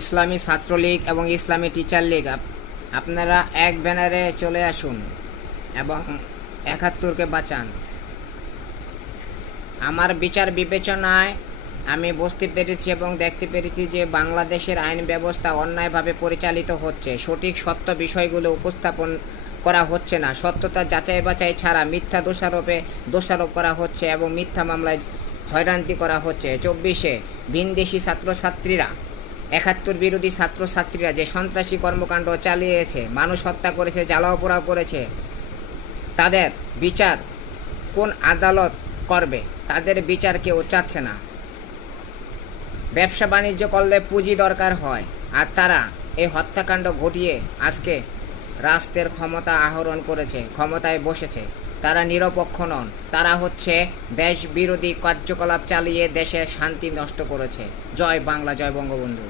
ইসলামী ছাত্রলীগ এবং ইসলামী টিচার লীগ আপনারা এক ব্যানারে চলে আসুন এবং ৭১কে বাঁচান। আমার বিচার বিবেচনায় আমি বুঝতে পেরেছি এবং দেখতে পেরেছি যে বাংলাদেশের আইন ব্যবস্থা অন্যায়ভাবে পরিচালিত হচ্ছে। সঠিক সত্য বিষয়গুলো উপস্থাপন করা হচ্ছে না। সত্যতা যাচাই বাছাই ছাড়া মিথ্যা দোষারোপ করা হচ্ছে এবং মিথ্যা মামলায় হয়রানি করা হচ্ছে। ২৪শে ভিনদেশি ছাত্রছাত্রীরা ৭১ বিরোধী ছাত্রছাত্রীরা যে সন্ত্রাসী কর্মকাণ্ড চালিয়েছে, মানুষ হত্যা করেছে, জ্বালাও পোড়াও করেছে, তাদের বিচার কোন আদালত করবে? তাদের বিচার কেউ চাচ্ছে না। ব্যবসা বাণিজ্য করলে পুঁজি দরকার হয়, আর তারা এই হত্যাকাণ্ড ঘটিয়ে আজকে রাষ্ট্রের ক্ষমতা আহরণ করেছে, ক্ষমতায় বসেছে। তারা নিরপেক্ষ নন, তারা হচ্ছে দেশ বিরোধী কার্যকলাপ চালিয়ে দেশের শান্তি নষ্ট করেছে। জয় বাংলা, জয় বঙ্গবন্ধু।